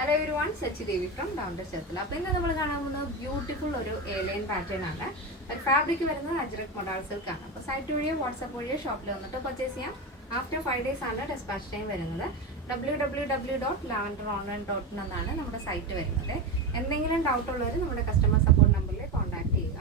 Hello everyone, Sachi Devi from Down to Chathal. അപ്പോൾ ഇന്ന് നമ്മൾ കാണാൻ പോകുന്നത് ബ്യൂട്ടിഫുൾ ഒരു എയർലൈൻ പാറ്റേൺ ആണ്. ഒരു ഫാബ്രിക് വരുന്നത് അജ്രക് മൊഡാൾ സിൽക്ക് ആണ്. അപ്പോൾ സൈറ്റ് വഴിയോ വാട്സാപ്പ് വഴിയോ ഷോപ്പിൽ വന്നിട്ട് പർച്ചേസ് ചെയ്യാം. ആഫ്റ്റർ 5 days ആണ് ഡെസ്പാച്ച് ടൈം വരുന്നത്. www.lavenderonline.in എന്നാണ് നമ്മുടെ സൈറ്റ് വരുന്നത്. എന്തെങ്കിലും ഡൗട്ട് ഉള്ളവർ നമ്മുടെ കസ്റ്റമർ സപ്പോർട്ട് നമ്പറിൽ കോൺടാക്ട് ചെയ്യുക.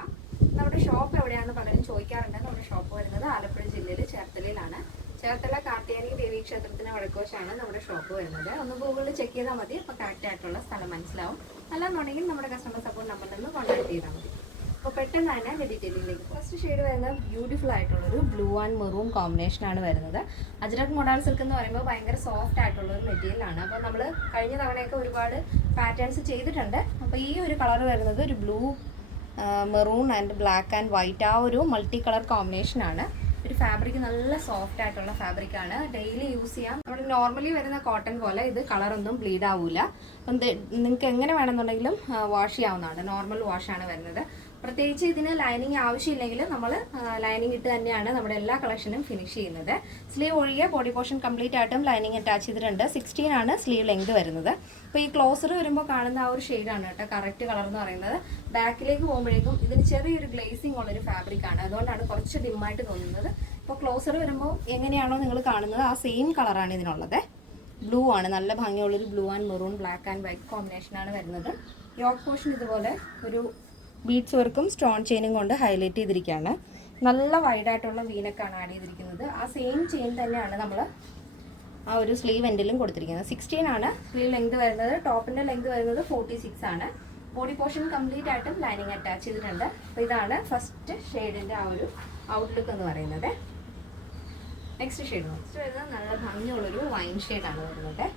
നമ്മുടെ ഷോപ്പ് എവിടെയാണെന്ന് പലരും ചോദിക്കാറുണ്ട്. നമ്മുടെ ഷോപ്പ് വരുന്നത് ആലപ്പുഴ ജില്ലയിൽ ചേർത്തലയിലാണ്. ചേർത്തല കാർത്തിയാനി ദേവി ക്ഷേത്രത്തിന് വടക്കോശാണ് നമ്മുടെ ഷോപ്പ് വരുന്നത്. ഒന്ന് ഗൂഗിളിൽ ചെക്ക് ചെയ്താൽ മതി, അപ്പോൾ കറക്റ്റ് ആയിട്ടുള്ള സ്ഥലം മനസ്സിലാവും. അല്ലാന്നുണ്ടെങ്കിൽ നമ്മുടെ കസ്റ്റമർ സപ്പോർട്ട് നമ്പറിൽ നിന്ന് കോൺടാക്ട് ചെയ്താൽ മതി. അപ്പോൾ പെട്ടെന്ന് തന്നെ ഡീറ്റെയിലിലേക്ക്. ഫസ്റ്റ് ഷെയ്ഡ് വരുന്നത് ബ്യൂട്ടിഫുൾ ആയിട്ടുള്ളൊരു ബ്ലൂ ആൻഡ് മെറൂൺ കോമ്പിനേഷനാണ് വരുന്നത്. അജ്രക് മൊഡാൾ സിൽക്ക് എന്ന് പറയുമ്പോൾ ഭയങ്കര സോഫ്റ്റ് ആയിട്ടുള്ളൊരു മെറ്റീരിയലാണ്. അപ്പോൾ നമ്മൾ കഴിഞ്ഞ തവണയൊക്കെ ഒരുപാട് പാറ്റേൺസ് ചെയ്തിട്ടുണ്ട്. അപ്പോൾ ഈ ഒരു കളർ വരുന്നത് ഒരു blue maroon and black and white, ആ ഒരു മൾട്ടി കളർ കോമ്പിനേഷനാണ്. ഒരു ഫാബ്രിക് നല്ല സോഫ്റ്റ് ആയിട്ടുള്ള ഫാബ്രിക്കാണ്, ഡെയിലി യൂസ് ചെയ്യാം. നമ്മൾ നോർമലി വരുന്ന കോട്ടൺ പോലെ ഇത് കളറൊന്നും ബ്ലീഡ് ആവില്ല. അപ്പം നിങ്ങൾക്ക് എങ്ങനെ വേണമെന്നുണ്ടെങ്കിലും വാഷ് ചെയ്യാവുന്നതാണ്. നോർമൽ വാഷാണ് വരുന്നത്. പ്രത്യേകിച്ച് ഇതിന് ലൈനിങ് ആവശ്യമില്ലെങ്കിൽ നമ്മൾ ലൈനിങ് ഇട്ട് തന്നെയാണ് നമ്മുടെ എല്ലാ കളക്ഷനും ഫിനിഷ് ചെയ്യുന്നത്. സ്ലീവ് ഒഴികെ ബോഡി പോർഷൻ കംപ്ലീറ്റ് ആയിട്ടും ലൈനിങ് അറ്റാച്ച് ചെയ്തിട്ടുണ്ട്. 16 ആണ് സ്ലീവ് ലെങ്ത് വരുന്നത്. അപ്പോൾ ഈ ക്ലോസർ വരുമ്പോൾ കാണുന്ന ആ ഒരു ഷെയ്ഡാണ് കേട്ടോ കറക്റ്റ് കളർ എന്ന് പറയുന്നത്. ബാക്കിലേക്ക് പോകുമ്പോഴേക്കും ഇതിന് ചെറിയൊരു ഗ്ലേസിംഗ് ഉള്ളൊരു ഫാബ്രിക്കാണ്, അതുകൊണ്ടാണ് കുറച്ച് ഡിമ്മായിട്ട് തോന്നുന്നത്. ഇപ്പോൾ ക്ലോസർ വരുമ്പോൾ എങ്ങനെയാണോ നിങ്ങൾ കാണുന്നത് ആ സെയിം കളറാണ് ഇതിനുള്ളത്. ബ്ലൂ ആണ്, നല്ല ഭംഗിയുള്ളൊരു blue and maroon black and white കോമ്പിനേഷനാണ് വരുന്നത്. യോക്ക് പോർഷൻ ഇതുപോലെ ഒരു ബീഡ്സ് വർക്കും സ്റ്റോൺ ചെയിനും കൊണ്ട് ഹൈലൈറ്റ് ചെയ്തിരിക്കുകയാണ്. നല്ല വൈഡായിട്ടുള്ള വീനക്കാണ് ആഡ് ചെയ്തിരിക്കുന്നത്. ആ സെയിം ചെയിൻ തന്നെയാണ് നമ്മൾ ആ ഒരു സ്ലീവ് എൻഡിലും കൊടുത്തിരിക്കുന്നത്. 16 ആണ് സ്ലീവ് ലെങ്ത് വരുന്നത്. ടോപ്പിൻ്റെ ലെങ്ത് വരുന്നത് 46 ആണ്. ബോഡി പോർഷൻ കംപ്ലീറ്റ് ആയിട്ടും ലൈനിങ് അറ്റാച്ച് ചെയ്തിട്ടുണ്ട്. അപ്പോൾ ഇതാണ് ഫസ്റ്റ് ഷെയ്ഡിൻ്റെ ആ ഒരു ഔട്ട്ലുക്ക് എന്ന് പറയുന്നത്. നെക്സ്റ്റ് വരുന്നത് നല്ല ഭംഗിയുള്ളൊരു വൈൻ ഷെയ്ഡാണ് വരുന്നത്.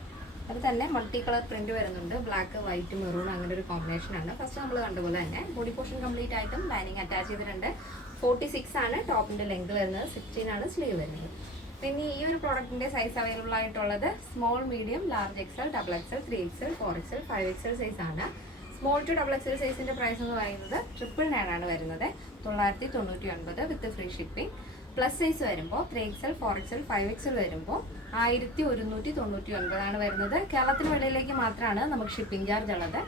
അത് തന്നെ മൾട്ടി കളർ പ്രിന്റ് വരുന്നുണ്ട്. ബ്ലാക്ക് വൈറ്റ് മെറൂൺ അങ്ങനെ ഒരു കോമ്പിനേഷനാണ്. ഫസ്റ്റ് നമ്മൾ കണ്ടുപോലെ തന്നെ ബോഡി പോർഷൻ കംപ്ലീറ്റ് ആയിട്ടും ലൈനിങ് അറ്റാച്ച് ചെയ്തിട്ടുണ്ട്. 46 ആണ് ടോപ്പിൻ്റെ ലെങ്ത് വരുന്നത്. 16 ആണ് സ്ലീവ് വരുന്നത്. പിന്നെ ഈ ഒരു പ്രോഡക്റ്റിൻ്റെ സൈസ് അവൈലബിൾ ആയിട്ടുള്ളത് small, medium, large XL, double XL, 3XL, 4XL, 5XL സൈസാണ്. സ്മോൾ ടു ഡബിൾ എക്സൽ സൈസിൻ്റെ പ്രൈസ് എന്ന് പറയുന്നത് 999 ആണ് വരുന്നത്. 999 with free shipping. Plus size വരുമ്പോൾ 3XL, 4XL, 5XL വരുമ്പോൾ 1199 ആണ് വരുന്നത്. കേരളത്തിന് വെളിയിലേക്ക് മാത്രമാണ് നമുക്ക് ഷിപ്പിംഗ് ചാർജ് ഉള്ളത്.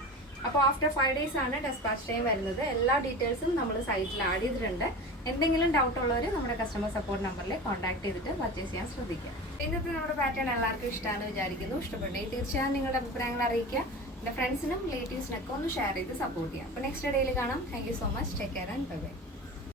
അപ്പോൾ ആഫ്റ്റർ 5 days ആണ് ഡെസ്പാച്ച് ടൈം വരുന്നത്. എല്ലാ ഡീറ്റെയിൽസും നമ്മൾ സൈറ്റിൽ ആഡ് ചെയ്തിട്ടുണ്ട്. എന്തെങ്കിലും ഡൗട്ട് ഉള്ളവർ നമ്മുടെ കസ്റ്റമർ സപ്പോർട്ട് നമ്പറിൽ കോൺടാക്ട് ചെയ്തിട്ട് പർച്ചേസ് ചെയ്യാൻ ശ്രദ്ധിക്കുക. ഇന്നത്തെ നമ്മുടെ പാറ്റേൺ എല്ലാവർക്കും ഇഷ്ടമാണെന്ന് വിചാരിക്കുന്നു. ഇഷ്ടപ്പെട്ടെങ്കിൽ തീർച്ചയായും നിങ്ങളുടെ അഭിപ്രായങ്ങൾ അറിയിക്കുക. എൻ്റെ ഫ്രണ്ട്സിനും റിലേറ്റീവ്സിനൊക്കെ ഒന്ന് ഷെയർ ചെയ്ത് സപ്പോർട്ട് ചെയ്യാം. അപ്പോൾ നെക്സ്റ്റ് ഡേയിൽ കാണാം. Thank you so much. Take care and bye bye.